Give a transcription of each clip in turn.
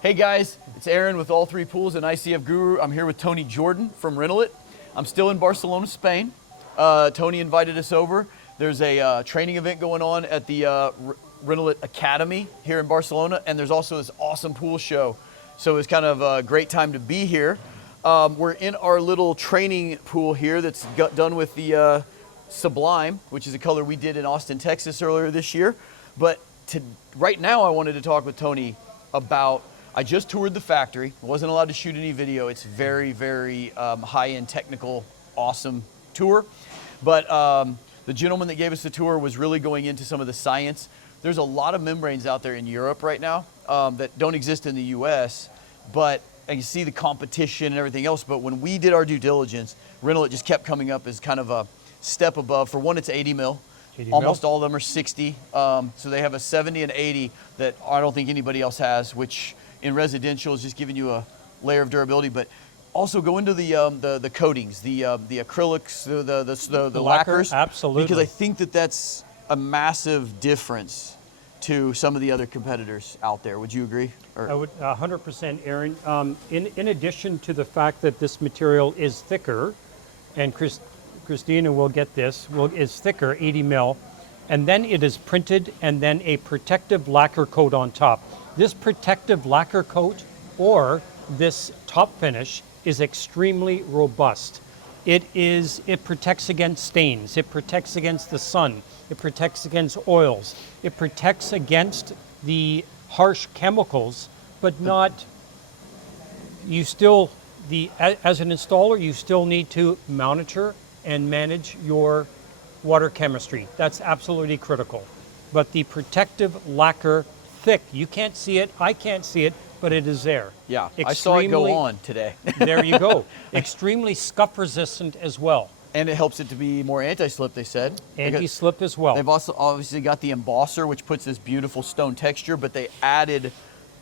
Hey guys, it's Aaron with All Three Pools and ICF Guru. I'm here with Tony Jordan from Renolit. I'm still in Barcelona, Spain. Tony invited us over. There's a training event going on at the Renolit Academy here in Barcelona, and there's also this awesome pool show. So it's kind of a great time to be here. We're in our little training pool here that's done with the Sublime, which is a color we did in Austin, Texas earlier this year. But right now I wanted to talk with Tony about, I just toured the factory. I wasn't allowed to shoot any video. It's very, very high-end, technical, awesome tour. But the gentleman that gave us the tour was really going into some of the science. There's a lot of membranes out there in Europe right now that don't exist in the US, but and you see the competition and everything else. But when we did our due diligence, Renolit just kept coming up as kind of a step above. For one, it's 80 mil. Almost all of them are 60. So they have a 70 and 80 that I don't think anybody else has, which in residential is just giving you a layer of durability. But also go into the coatings, the acrylics, the lacquers. Absolutely. Because I think that's a massive difference to some of the other competitors out there. Would you agree? I would 100%, Aaron. In addition to the fact that this material is thicker, and Christina will get this, is thicker, 80 mil, and then it is printed and then a protective lacquer coat on top. This protective lacquer coat or this top finish is extremely robust. It protects against stains, it protects against the sun, it protects against oils, it protects against the harsh chemicals, but not, as an installer, you still need to monitor and manage your water chemistry. That's absolutely critical. But the protective lacquer, thick, you can't see it, I can't see it, but it is there. Yeah, I saw it go on today. There you go. Extremely scuff resistant as well. And it helps it to be more anti-slip, they said. Anti-slip as well. They've also obviously got the embosser, which puts this beautiful stone texture, but they added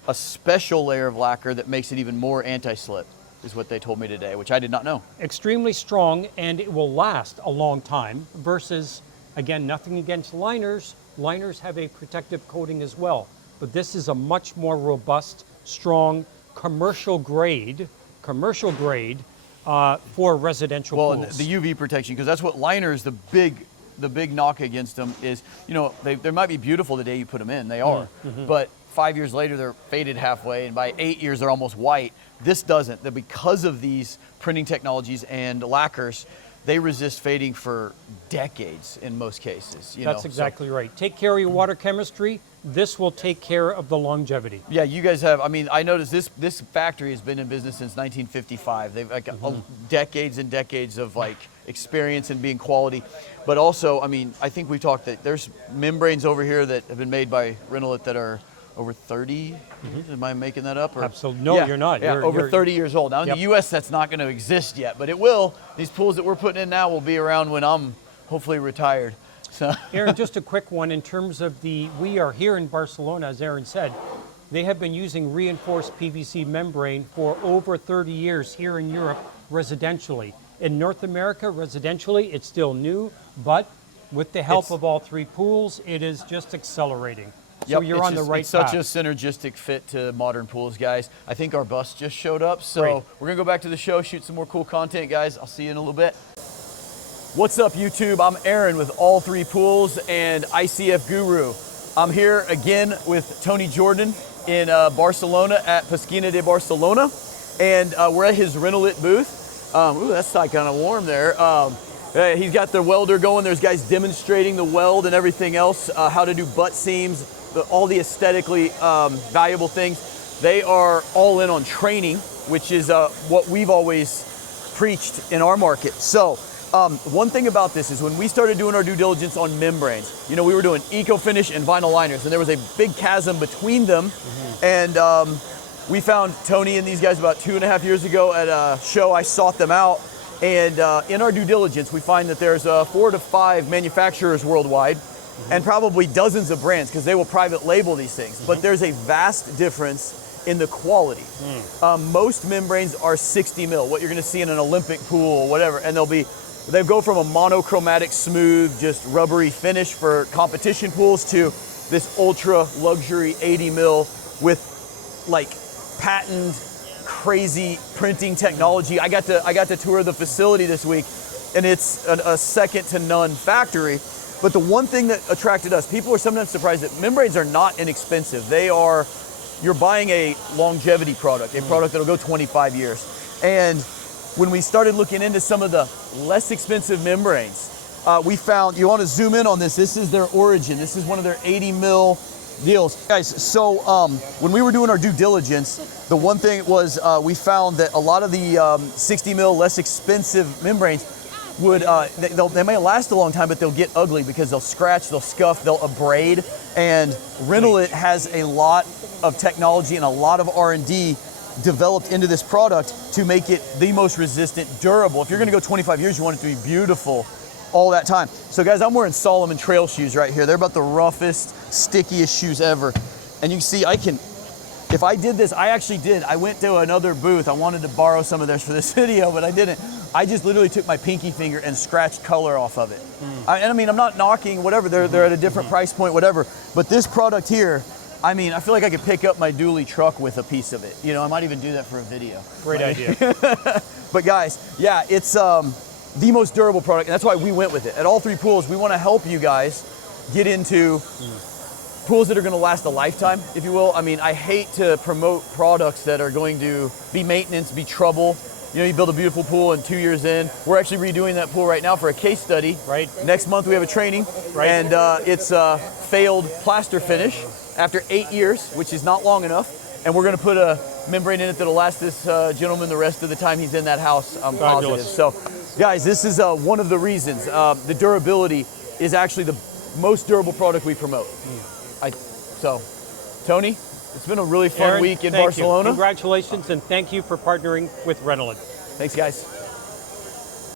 a special layer of lacquer that makes it even more anti-slip, is what they told me today, which I did not know. Extremely strong, and it will last a long time versus, again, nothing against liners. Liners have a protective coating as well, but this is a much more robust, strong, commercial grade for residential pools. Well, and the UV protection, because that's what liners, the big knock against them is, they might be beautiful the day you put them in, they are, but 5 years later they're faded halfway, and by 8 years they're almost white. This doesn't. Because of these printing technologies and lacquers, they resist fading for decades in most cases. That's exactly right. Take care of your water chemistry. This will take care of the longevity. Yeah, you guys have, I noticed this factory has been in business since 1955. They've decades and decades of experience in being quality. But also, I think we talked that there's membranes over here that have been made by Renolit that are over 30, am I making that up? Absolutely, no, you're not. Yeah, over 30 years old. Now in the US that's not going to exist yet, but it will. These pools that we're putting in now will be around when I'm hopefully retired. So. Aaron, just a quick one in terms of we are here in Barcelona, as Aaron said. They have been using reinforced PVC membrane for over 30 years here in Europe residentially. In North America, residentially, it's still new, but with the help of all three pools, it is just accelerating. So you're on the right path. It's such a synergistic fit to modern pools, guys. I think our bus just showed up, so we're gonna go back to the show, shoot some more cool content, guys. I'll see you in a little bit. What's up, YouTube? I'm Aaron with All Three Pools and ICF Guru. I'm here again with Tony Jordan in Barcelona at Pesquina de Barcelona, and we're at his Renolit booth. Ooh, that's kind of warm there. He's got the welder going. There's guys demonstrating the weld and everything else, how to do butt seams, all the aesthetically valuable things. They are all in on training, which is what we've always preached in our market. So one thing about this is when we started doing our due diligence on membranes, we were doing eco-finish and vinyl liners, and there was a big chasm between them. And we found Tony and these guys about 2.5 years ago at a show. I sought them out. And in our due diligence, we find that there's 4 to 5 manufacturers worldwide and probably dozens of brands because they will private label these things. But there's a vast difference in the quality. Most membranes are 60 mil, what you're going to see in an Olympic pool or whatever. And they go from a monochromatic, smooth, just rubbery finish for competition pools to this ultra luxury 80 mil with patent, crazy printing technology. I got to tour the facility this week, and it's a second to none factory. But the one thing that attracted us, people are sometimes surprised that membranes are not inexpensive. You're buying a longevity product, a product that'll go 25 years. And when we started looking into some of the less expensive membranes, we found, you want to zoom in on this, this is their origin. This is one of their 80 mil deals. Guys, so when we were doing our due diligence, the one thing was we found that a lot of the 60 mil less expensive membranes would, they may last a long time, but they'll get ugly because they'll scratch, they'll scuff, they'll abrade. And Renolit has a lot of technology and a lot of R&D developed into this product to make it the most resistant, durable. If you're gonna go 25 years, you want it to be beautiful all that time. So guys, I'm wearing Solomon trail shoes right here. They're about the roughest, stickiest shoes ever. And you can see if I did this, I actually did. I went to another booth. I wanted to borrow some of theirs for this video, but I didn't. I just literally took my pinky finger and scratched color off of it. And I mean, I'm not knocking whatever, they're at a different price point, whatever. But this product here, I mean, I feel like I could pick up my dually truck with a piece of it. You know, I might even do that for a video. Great idea. But guys, yeah, it's the most durable product, and that's why we went with it. At All Three Pools, we want to help you guys get into pools that are going to last a lifetime, if you will. I mean, I hate to promote products that are going to be maintenance, be trouble. You know, you build a beautiful pool and 2 years in. We're actually redoing that pool right now for a case study. Right. Next month we have a training, and it's a failed plaster finish after 8 years, which is not long enough. And we're going to put a membrane in it that'll last this gentleman the rest of the time he's in that house. I'm positive. So, guys, this is one of the reasons. The durability is actually the most durable product we promote. So, Tony, it's been a really fun week in Barcelona. Congratulations, and thank you for partnering with Renolit. Thanks, guys.